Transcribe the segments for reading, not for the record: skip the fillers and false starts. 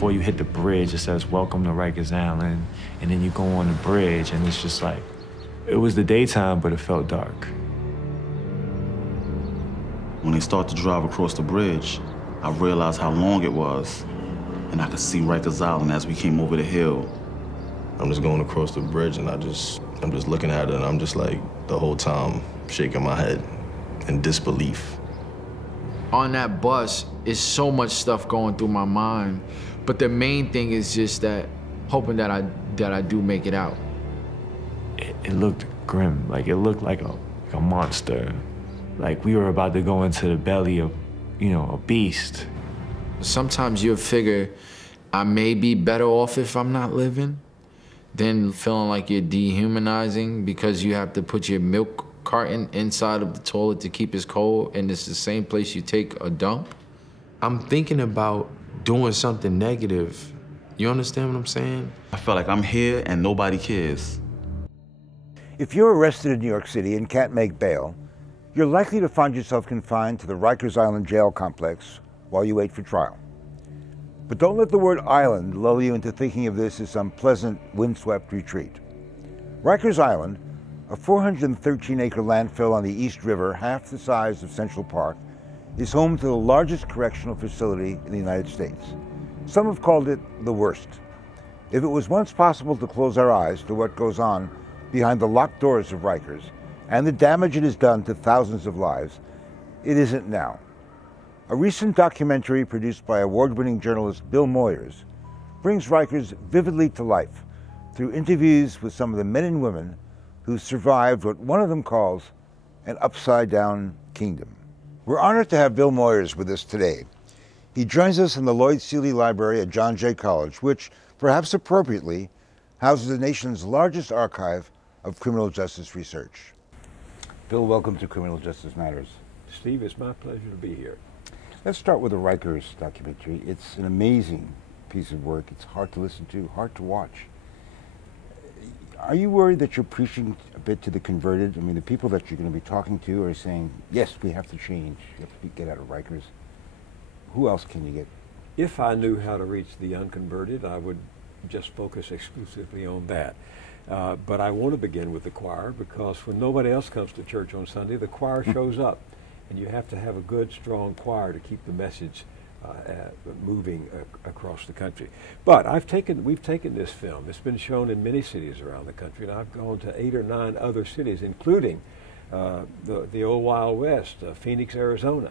before you hit the bridge, it says, "Welcome to Rikers Island." And then you go on the bridge, and it's just like, it was the daytime, but it felt dark. When they start to drive across the bridge, I realized how long it was, and I could see Rikers Island as we came over the hill. I'm just going across the bridge, and I'm just looking at it, and I'm just like, the whole time, shaking my head in disbelief. On that bus is so much stuff going through my mind, but the main thing is just that hoping that I do make it out. It looked grim, like it looked like a monster. Like we were about to go into the belly of, a beast. Sometimes you'll figure I may be better off if I'm not living than feeling like you're dehumanizing because you have to put your milk carton inside of the toilet to keep it cold, and it's the same place you take a dump. I'm thinking about doing something negative. You understand what I'm saying? I felt like I'm here and nobody cares. If you're arrested in New York City and can't make bail, you're likely to find yourself confined to the Rikers Island jail complex while you wait for trial. But don't let the word island lull you into thinking of this as some pleasant, windswept retreat. Rikers Island, a 413-acre landfill on the East River, half the size of Central Park, is home to the largest correctional facility in the United States. Some have called it the worst. If it was once possible to close our eyes to what goes on behind the locked doors of Rikers and the damage it has done to thousands of lives, it isn't now. A recent documentary produced by award-winning journalist Bill Moyers brings Rikers vividly to life through interviews with some of the men and women who survived what one of them calls an upside-down kingdom. We're honored to have Bill Moyers with us today. He joins us in the Lloyd Seeley Library at John Jay College, which, perhaps appropriately, houses the nation's largest archive of criminal justice research. Bill, welcome to Criminal Justice Matters. Steve, it's my pleasure to be here. Let's start with the Rikers documentary. It's an amazing piece of work. It's hard to listen to, hard to watch. Are you worried that you're preaching a bit to the converted? I mean, the people that you're going to be talking to are saying, yes, we have to change. You have to get out of Rikers. Who else can you get? If I knew how to reach the unconverted, I would just focus exclusively on that. But I want to begin with the choir, because when nobody else comes to church on Sunday, the choir shows up. And you have to have a good, strong choir to keep the message moving across the country. But we've taken this film. It's been shown in many cities around the country, and I've gone to 8 or 9 other cities, including the old Wild West, Phoenix, Arizona.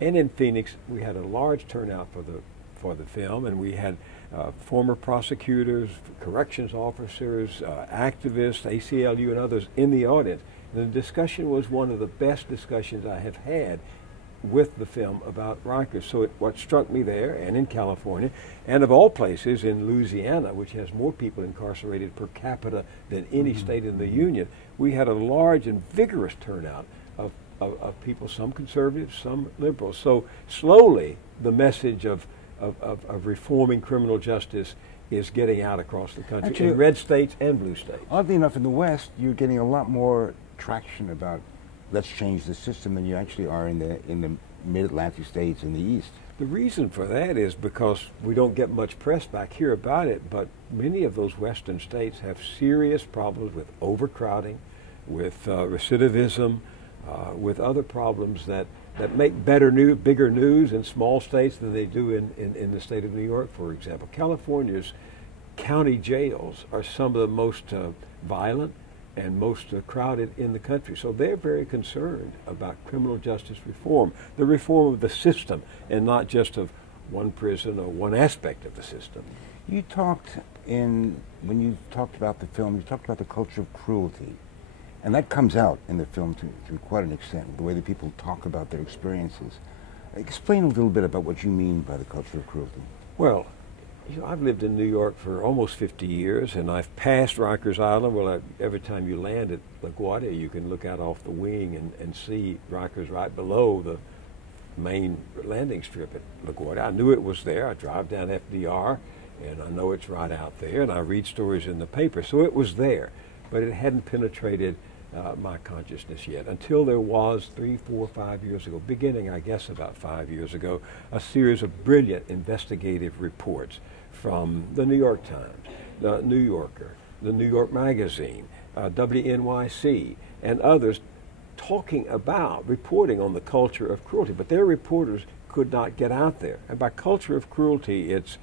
And in Phoenix, we had a large turnout for the film, and we had former prosecutors, corrections officers, activists, ACLU, and others in the audience. The discussion was one of the best discussions I have had with the film about Rikers. So what struck me there, and in California, and of all places in Louisiana, which has more people incarcerated per capita than any state in the Union, we had a large and vigorous turnout of people, some conservatives, some liberals. So slowly, the message of reforming criminal justice is getting out across the country, actually, in red states and blue states. Oddly enough, in the West, you're getting a lot more traction about let's change the system than you actually are in the mid-Atlantic states in the East. The reason for that is because we don't get much press back here about it, but many of those Western states have serious problems with overcrowding, with recidivism, with other problems that make bigger news in small states than they do in the state of New York, for example. California's county jails are some of the most violent and most crowded in the country. So they're very concerned about criminal justice reform, the reform of the system, and not just of one prison or one aspect of the system. You talked when you talked about the film, you talked about the culture of cruelty. And that comes out in the film to quite an extent, the way that people talk about their experiences. Explain a little bit about what you mean by the culture of cruelty. Well, I've lived in New York for almost 50 years, and I've passed Rikers Island. Well, every time you land at LaGuardia, you can look out off the wing and see Rikers right below the main landing strip at LaGuardia. I knew it was there. I drive down FDR, and I know it's right out there, and I read stories in the paper. So it was there, but it hadn't penetrated my consciousness yet, until there was 3, 4, 5 years ago, beginning I guess about 5 years ago, a series of brilliant investigative reports from the New York Times, the New Yorker, the New York Magazine, WNYC, and others talking about, reporting on the culture of cruelty. But their reporters could not get out there. And by culture of cruelty, it's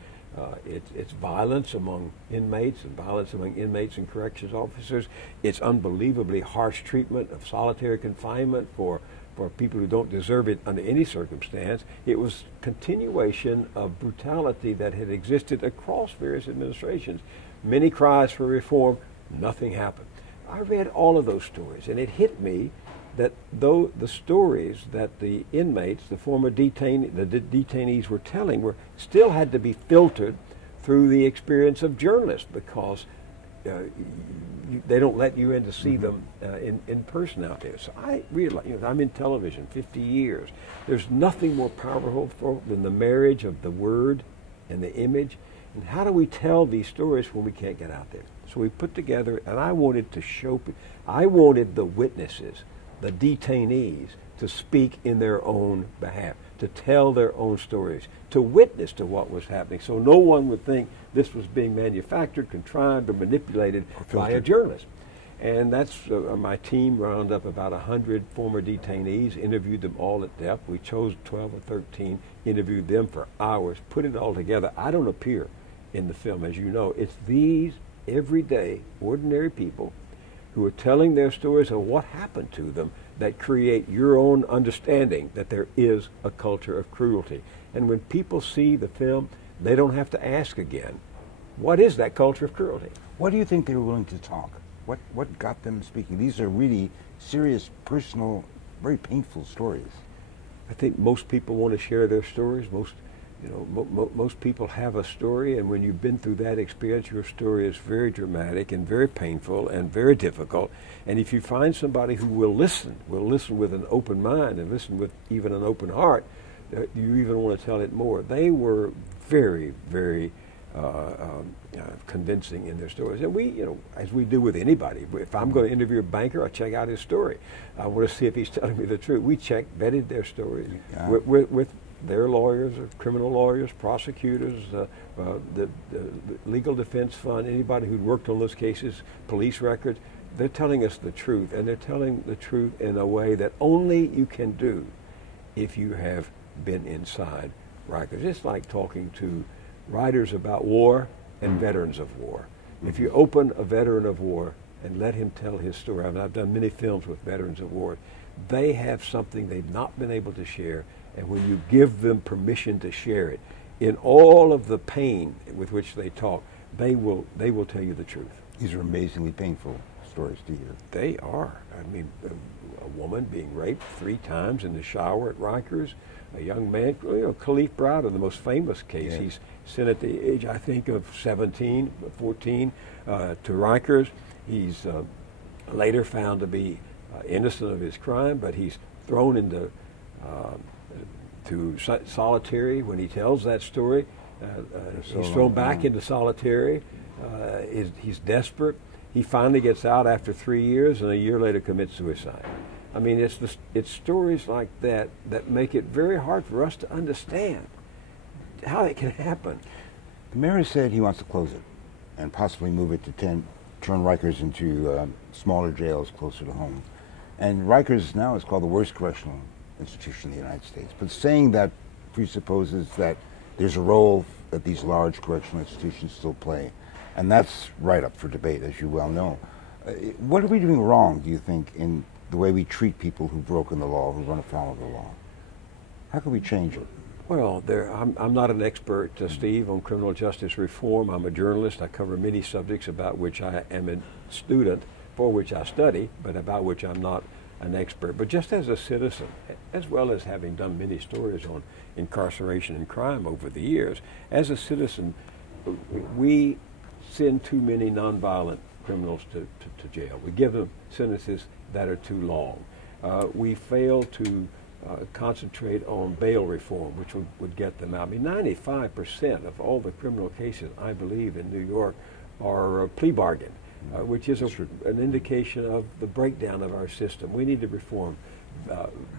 violence among inmates and violence among inmates and corrections officers. It's unbelievably harsh treatment of solitary confinement for people who don't deserve it under any circumstance. It was continuation of brutality that had existed across various administrations. Many cries for reform, nothing happened. I read all of those stories, and it hit me that though the stories that the inmates, the former detainees were telling still had to be filtered through the experience of journalists, because they don't let you in to see them in person out there. So I realize, I'm in television 50 years. There's nothing more powerful than the marriage of the word and the image. And how do we tell these stories when we can't get out there? So we put together, and I wanted to show, I wanted the witnesses, the detainees, to speak in their own behalf, to tell their own stories, to witness to what was happening, so no one would think this was being manufactured, contrived, or manipulated by a journalist. And that's my team rounded up about 100 former detainees, interviewed them all at depth. We chose 12 or 13, interviewed them for hours, put it all together. I don't appear in the film, as you know. It's these everyday, ordinary people who are telling their stories of what happened to them that create your own understanding that there is a culture of cruelty. And when people see the film, they don't have to ask again, what is that culture of cruelty? What do you think they were willing to talk? What got them speaking? These are really serious, personal, very painful stories. I think most people want to share their stories. Most people have a story, and when you've been through that experience, your story is very dramatic and very painful and very difficult. And if you find somebody who will listen with an open mind and listen with even an open heart, you even want to tell it more. They were very, very convincing in their stories. And we, as we do with anybody, if I'm going to interview a banker, I check out his story. I want to see if he's telling me the truth. We vetted their stories with their lawyers, criminal lawyers, prosecutors, the legal defense fund, anybody who'd worked on those cases, police records. They're telling us the truth, and they're telling the truth in a way that only you can do if you have been inside Rikers. It's like talking to writers about war and veterans of war. If you open a veteran of war and let him tell his story, and I've done many films with veterans of war, they have something they've not been able to share, and when you give them permission to share it, in all of the pain with which they talk, they will tell you the truth. These are amazingly painful stories to hear. They are. I mean, a woman being raped 3 times in the shower at Rikers, a young man, Khalif Browder, the most famous case. Yeah. He's sent at the age, I think, of 14 to Rikers. He's later found to be innocent of his crime, but he's thrown into to solitary. When he tells that story, he's thrown back into solitary. He's desperate. He finally gets out after 3 years, and a year later commits suicide. I mean, it's stories like that that make it very hard for us to understand how it can happen. The mayor said he wants to close it and possibly move it to turn Rikers into smaller jails closer to home. And Rikers now is called the worst correctional institution in the United States. But saying that presupposes that there's a role that these large correctional institutions still play. And that's right up for debate, as you well know. What are we doing wrong, do you think, in the way we treat people who've broken the law, who run afoul of the law? How can we change it? Well, I'm not an expert, Steve, on criminal justice reform. I'm a journalist. I cover many subjects about which I am a student, for which I study, but about which I'm not an expert. But just as a citizen, as well as having done many stories on incarceration and crime over the years, as a citizen, we send too many nonviolent criminals to jail. We give them sentences that are too long. We fail to concentrate on bail reform, which would get them out. I mean, 95% of all the criminal cases, I believe, in New York are a plea bargain, which is an indication of the breakdown of our system. We need to reform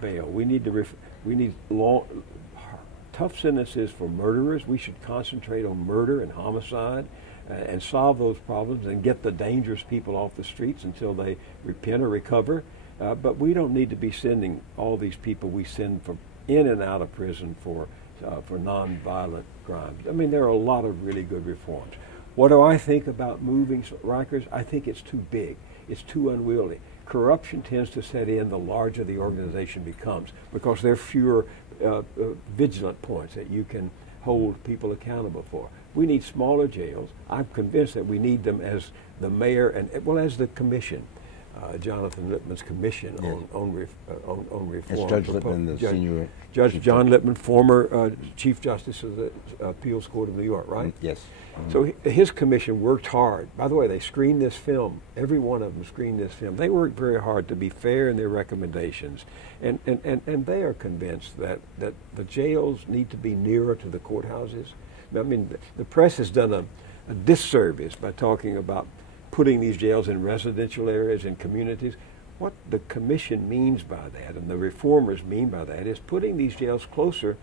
bail. We need tough sentences for murderers. We should concentrate on murder and homicide and solve those problems and get the dangerous people off the streets until they repent or recover. But we don't need to be sending all these people we send from in and out of prison for nonviolent crimes. I mean, there are a lot of really good reforms. What do I think about moving Rikers? I think it's too big. It's too unwieldy. Corruption tends to set in the larger the organization becomes because there are fewer vigilant points that you can hold people accountable for. We need smaller jails. I'm convinced that we need them as the mayor and as the commission. Jonathan Lippman's commission on reform. It's Judge Lippman, the senior Judge John Lippman, former Chief Justice of the Appeals Court of New York, right? Yes. So his commission worked hard. By the way, they screened this film. Every one of them screened this film. They worked very hard to be fair in their recommendations. And they are convinced that the jails need to be nearer to the courthouses. I mean, the press has done a disservice by talking about putting these jails in residential areas and communities. What the commission means by that, and the reformers mean by that, is putting these jails closer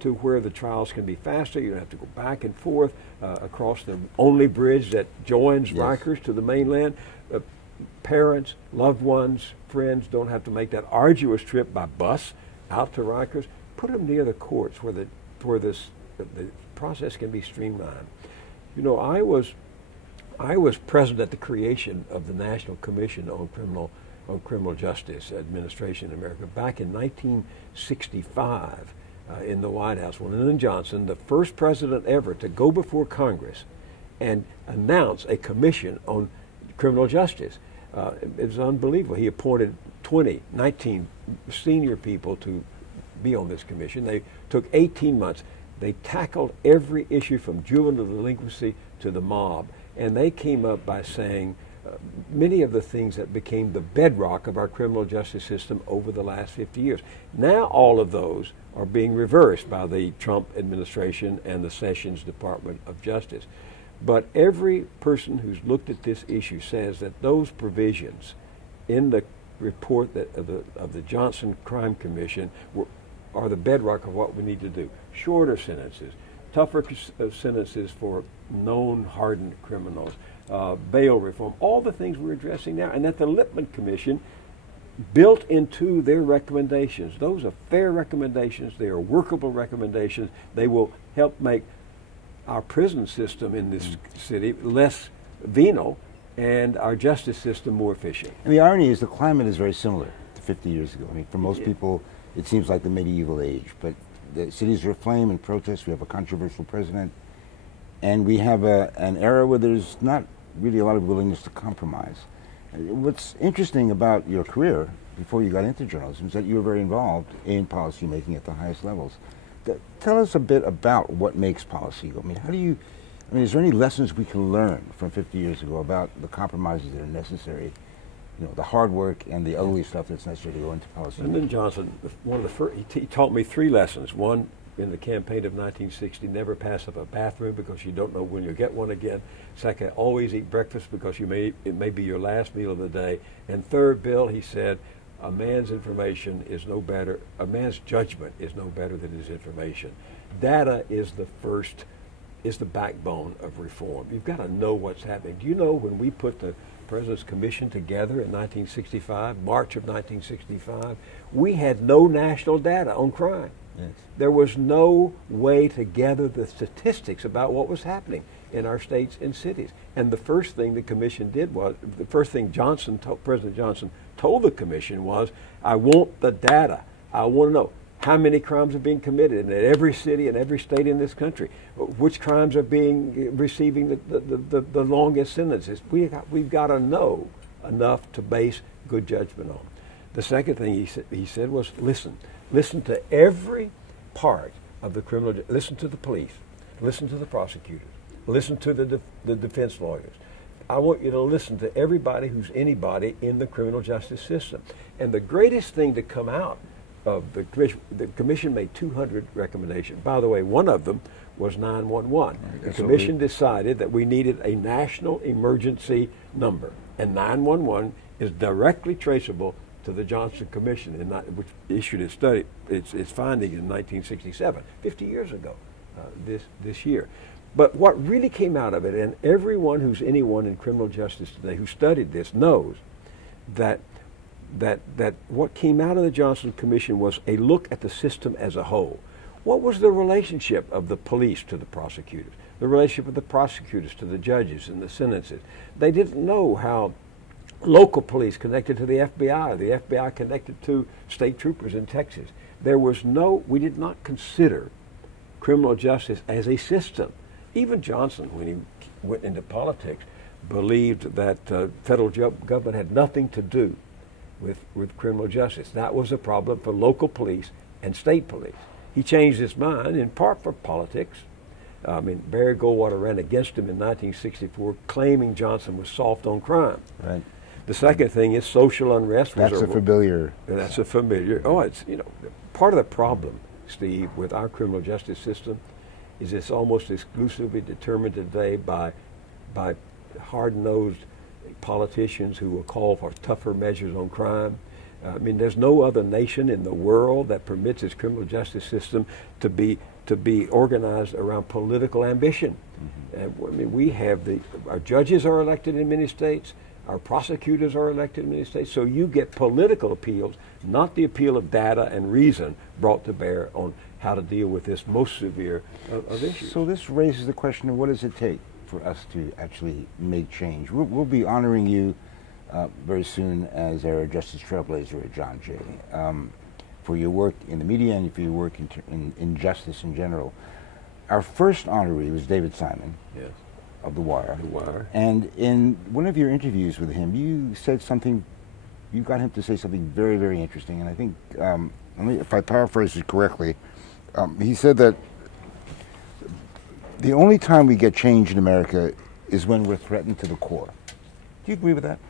to where the trials can be faster. You don't have to go back and forth across the only bridge that joins Rikers to the mainland. Parents, loved ones, friends don't have to make that arduous trip by bus out to Rikers. Put them near the courts where the process can be streamlined. You know, I was present at the creation of the National Commission on Criminal Justice Administration in America back in 1965 in the White House when Lyndon Johnson, the first president ever to go before Congress and announce a commission on criminal justice. It was unbelievable. He appointed 19 senior people to be on this commission. They took 18 months. They tackled every issue from juvenile delinquency to the mob. And they came up by saying many of the things that became the bedrock of our criminal justice system over the last 50 years. Now all of those are being reversed by the Trump administration and the Sessions Department of Justice. But every person who's looked at this issue says that those provisions in the report of the Johnson Crime Commission are the bedrock of what we need to do. Shorter sentences, tougher sentences for known hardened criminals, bail reform, all the things we're addressing now, and that the Lippman Commission built into their recommendations. Those are fair recommendations. They are workable recommendations. They will help make our prison system in this city less venal and our justice system more efficient. And the irony is the climate is very similar to 50 years ago. I mean, for most people, it seems like the medieval age, but the cities are aflame in protest. We have a controversial president, and we have an era where there's not really a lot of willingness to compromise. What's interesting about your career before you got into journalism is that you were very involved in policy making at the highest levels. Tell us a bit about what makes policy go. I mean, is there any lessons we can learn from 50 years ago about the compromises that are necessary, you know, the hard work and the ugly stuff that's necessary to go into policy? Lyndon Johnson, one of the first, he taught me 3 lessons. One, in the campaign of 1960, never pass up a bathroom because you don't know when you'll get one again. Second, always eat breakfast because it may be your last meal of the day. And third, Bill, he said, a man's information is no better, a man's judgment is no better than his information. Data is the backbone of reform. You've got to know what's happening. Do you know when we put the President's Commission together in 1965, March of 1965, we had no national data on crime. Yes. There was no way to gather the statistics about what was happening in our states and cities. And the first thing the commission did was, the first thing President Johnson told the commission was, I want the data. I want to know how many crimes are being committed in every city and every state in this country, which crimes are receiving the longest sentences. We've got to know enough to base good judgment on. The second thing he said was, listen to every part of the criminal, listen to the police, listen to the prosecutors, listen to the defense lawyers. I want you to listen to everybody who's anybody in the criminal justice system. And the greatest thing to come out of the commission made 200 recommendations. By the way, one of them was 911. The commission decided that we needed a national emergency number, and 911 is directly traceable to the Johnson Commission, which issued its findings in 1967, 50 years ago, this year. But what really came out of it, and everyone who's anyone in criminal justice today who studied this knows that what came out of the Johnson Commission was a look at the system as a whole. What was the relationship of the police to the prosecutors? The relationship of the prosecutors to the judges and the sentences? They didn't know how local police connected to the FBI connected to state troopers in Texas. We did not consider criminal justice as a system. Even Johnson, when he went into politics, believed that federal government had nothing to do with criminal justice. That was a problem for local police and state police. He changed his mind in part for politics. I mean, Barry Goldwater ran against him in 1964, claiming Johnson was soft on crime. Right. The second thing is social unrest. That's a familiar. That's a familiar. Oh, it's, part of the problem, Steve, with our criminal justice system is it's almost exclusively determined today by hard-nosed politicians who will call for tougher measures on crime. I mean, there's no other nation in the world that permits its criminal justice system to be organized around political ambition. Mm-hmm. And I mean, we have our judges are elected in many states. Our prosecutors are elected in many states, so you get political appeals, not the appeal of data and reason brought to bear on how to deal with this most severe of issues. So this raises the question of what does it take for us to actually make change? We'll be honoring you very soon as our Justice Trailblazer at John Jay for your work in the media and for your work in justice in general. Our first honoree was David Simon. Yes. Of The Wire. The Wire. And in one of your interviews with him, you said something, you got him to say something very, very interesting, and I think, if I paraphrase it correctly, he said that the only time we get change in America is when we're threatened to the core. Do you agree with that?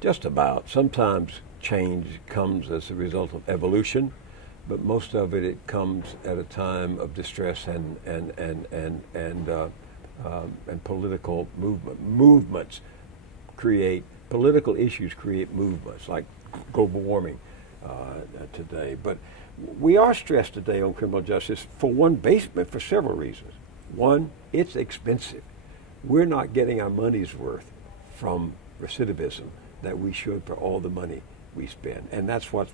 Just about. Sometimes change comes as a result of evolution, but most of it comes at a time of distress and political movements create political issues create movements like global warming today. But we are stressed today on criminal justice for several reasons. One, it's expensive. We're not getting our money's worth from recidivism that we should for all the money we spend, and that's what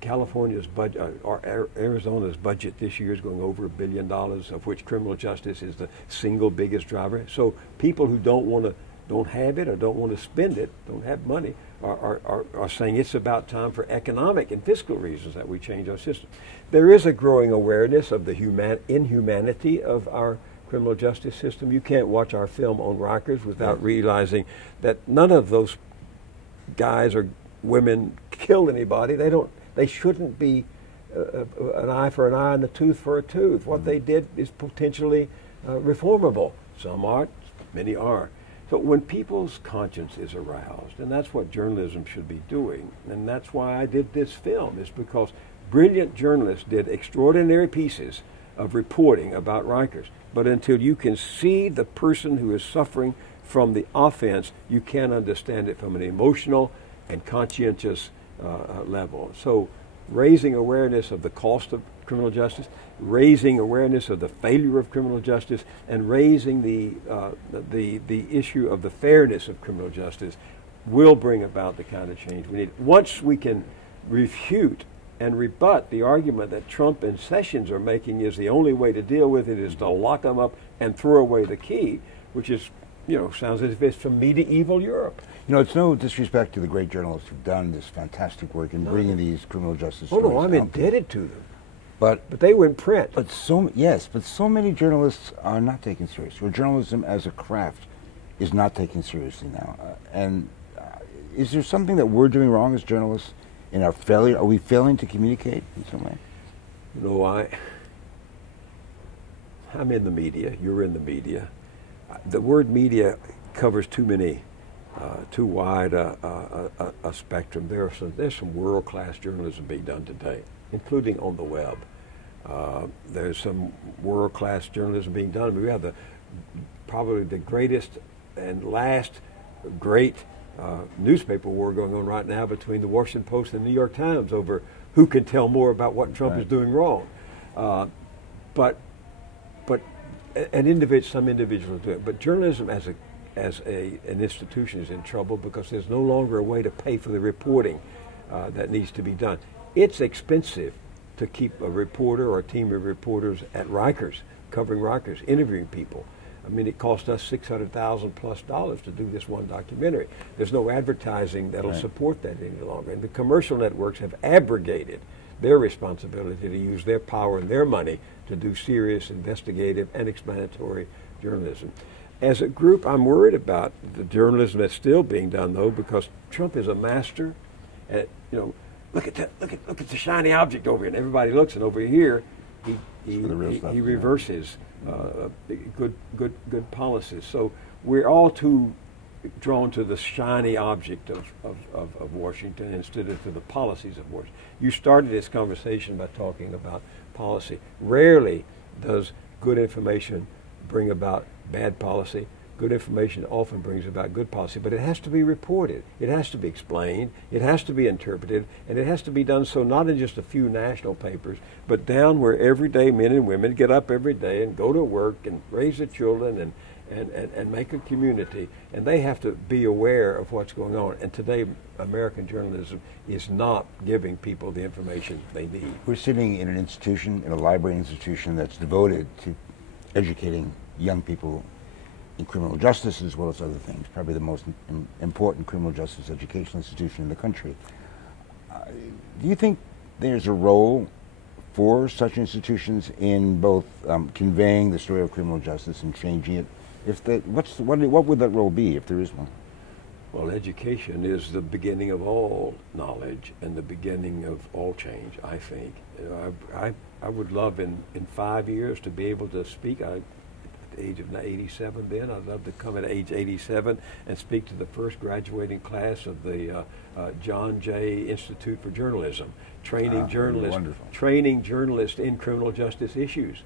California's budget, or Arizona's budget this year is going over $1 billion, of which criminal justice is the single biggest driver. So people who don't have it or don't want to spend it, don't have money, are saying it's about time for economic and fiscal reasons that we change our system. There is a growing awareness of the inhumanity of our criminal justice system. You can't watch our film on Rikers without realizing that none of those guys or women killed anybody. They shouldn't be an eye for an eye and a tooth for a tooth. What they did is potentially reformable. Some aren't, many are. So when people's conscience is aroused, and that's what journalism should be doing, and that's why I did this film, is because brilliant journalists did extraordinary pieces of reporting about Rikers. But until you can see the person who is suffering from the offense, you can't understand it from an emotional and conscientious level. So raising awareness of the cost of criminal justice, raising awareness of the failure of criminal justice, and raising the issue of the fairness of criminal justice will bring about the kind of change we need. Once we can refute and rebut the argument that Trump and Sessions are making is the only way to deal with it is to lock them up and throw away the key, which is, sounds as if it's from medieval Europe. It's no disrespect to the great journalists who've done this fantastic work in bringing these criminal justice stories. Oh no, I'm indebted to them. But they were in print. But so many journalists are not taken seriously. Or journalism as a craft is not taken seriously now. Is there something that we're doing wrong as journalists in our failure? Are we failing to communicate in some way? I'm in the media. You're in the media. The word media covers too wide a spectrum. There's some world-class journalism being done today, including on the web. There's some world-class journalism being done. We have probably the greatest and last great newspaper war going on right now between the Washington Post and the New York Times over who can tell more about what Trump is doing wrong. But some individuals do it. But journalism as an institution is in trouble because there's no longer a way to pay for the reporting that needs to be done. It's expensive to keep a reporter or a team of reporters at Rikers, covering Rikers, interviewing people. I mean, it cost us $600,000+ to do this one documentary. There's no advertising that'll support that any longer. And the commercial networks have abrogated their responsibility to use their power and their money to do serious investigative and explanatory journalism. As a group, I'm worried about the journalism that's still being done, though, because Trump is a master at, look at the shiny object over here, and everybody looks, and over here, he reverses good policies. So we're all too drawn to the shiny object of Washington instead of to the policies of Washington. You started this conversation by talking about policy. Rarely does good information bring about bad policy. Good information often brings about good policy, but it has to be reported. It has to be explained. It has to be interpreted, and it has to be done so not in just a few national papers, but down where everyday men and women get up every day and go to work and raise their children and make a community, and they have to be aware of what's going on. And today, American journalism is not giving people the information they need. We're sitting in an institution, in a library institution that's devoted to educating young people in criminal justice as well as other things, probably the most important criminal justice educational institution in the country. Do you think there's a role for such institutions in both conveying the story of criminal justice and changing it? What would that role be if there is one? Well, education is the beginning of all knowledge and the beginning of all change, I think. I would love in 5 years to be able to speak. At the age of 87 then, I'd love to come at age 87 and speak to the first graduating class of the John Jay Institute for Journalism, training journalists in criminal justice issues.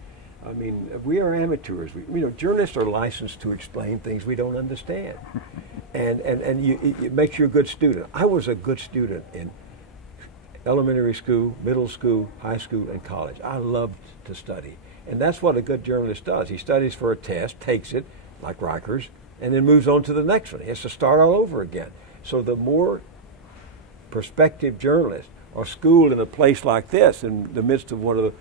I mean, we are amateurs. Journalists are licensed to explain things we don't understand. And it makes you a good student. I was a good student in elementary school, middle school, high school, and college. I loved to study. And that's what a good journalist does. He studies for a test, takes it, like Rikers, and then moves on to the next one. He has to start all over again. So the more prospective journalists are schooled in a place like this, in the midst of one of the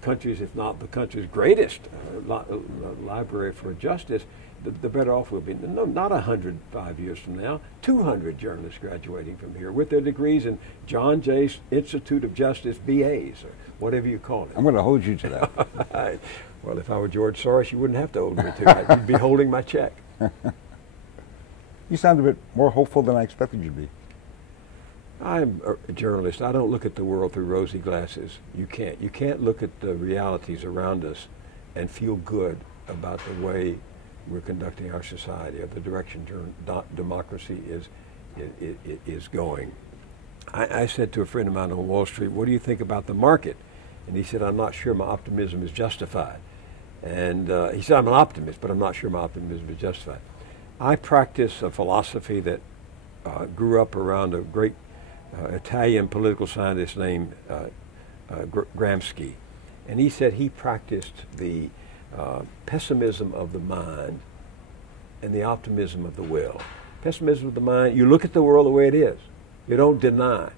countries, if not the country's greatest library for justice, the better off we'll be. No, not 105 years from now, 200 journalists graduating from here with their degrees in John Jay Institute of Justice, BAs, or whatever you call it. I'm going to hold you to that. Well, if I were George Soros, you wouldn't have to hold me to it. You'd be holding my check. You sound a bit more hopeful than I expected you to be. I'm a journalist. I don't look at the world through rosy glasses. You can't. You can't look at the realities around us and feel good about the way we're conducting our society or the direction democracy is going. I said to a friend of mine on Wall Street, what do you think about the market? And he said, I'm not sure my optimism is justified. And he said, I'm an optimist, but I'm not sure my optimism is justified. I practice a philosophy that grew up around a great Italian political scientist named Gramsci. And he said he practiced the pessimism of the mind and the optimism of the will. Pessimism of the mind, you look at the world the way it is. You don't deny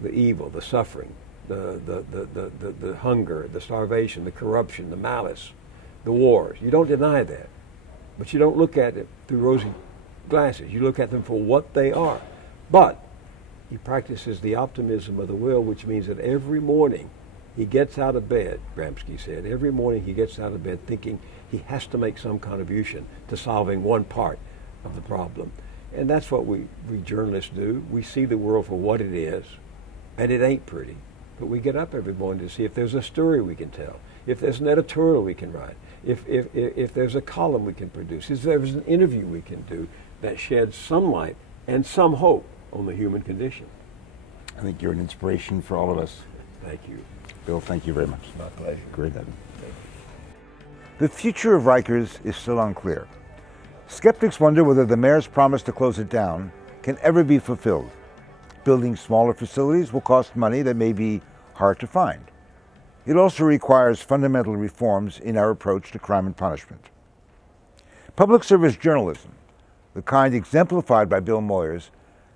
the evil, the suffering, the hunger, the starvation, the corruption, the malice, the wars. You don't deny that. But you don't look at it through rosy glasses. You look at them for what they are. But he practices the optimism of the will, which means that every morning he gets out of bed, Gramsci said, every morning he gets out of bed thinking he has to make some contribution to solving one part of the problem. And that's what we journalists do. We see the world for what it is, and it ain't pretty. But we get up every morning to see if there's a story we can tell, if there's an editorial we can write, if there's a column we can produce, if there's an interview we can do that sheds some light and some hope on the human condition. I think you're an inspiration for all of us. Thank you. Bill, thank you very much. My pleasure. Great having you. The future of Rikers is still unclear. Skeptics wonder whether the mayor's promise to close it down can can ever be fulfilled. Building smaller facilities will cost money that may be hard to find. It also requires fundamental reforms in our approach to crime and punishment. Public service journalism, the kind exemplified by Bill Moyers,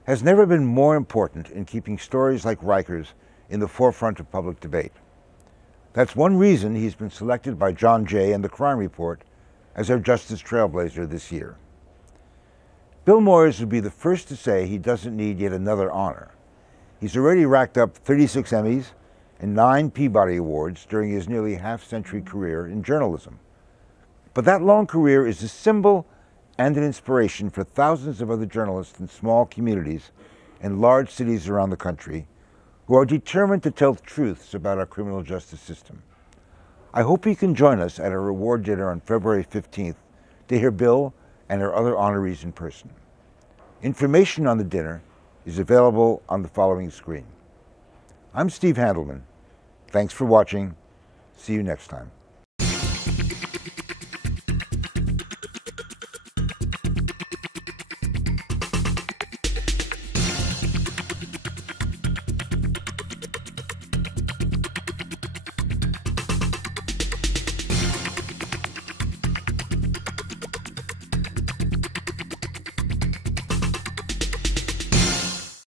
has never been more important in keeping stories like Rikers in the forefront of public debate. That's one reason he's been selected by John Jay and the Crime Report as our Justice Trailblazer this year. Bill Moyers would be the first to say he doesn't need yet another honor. He's already racked up 36 Emmys and 9 Peabody Awards during his nearly half-century career in journalism. But that long career is a symbol and an inspiration for thousands of other journalists in small communities and large cities around the country who are determined to tell truths about our criminal justice system. I hope you can join us at our award dinner on February 15th to hear Bill and our other honorees in person. Information on the dinner is available on the following screen. I'm Steve Handelman. Thanks for watching. See you next time.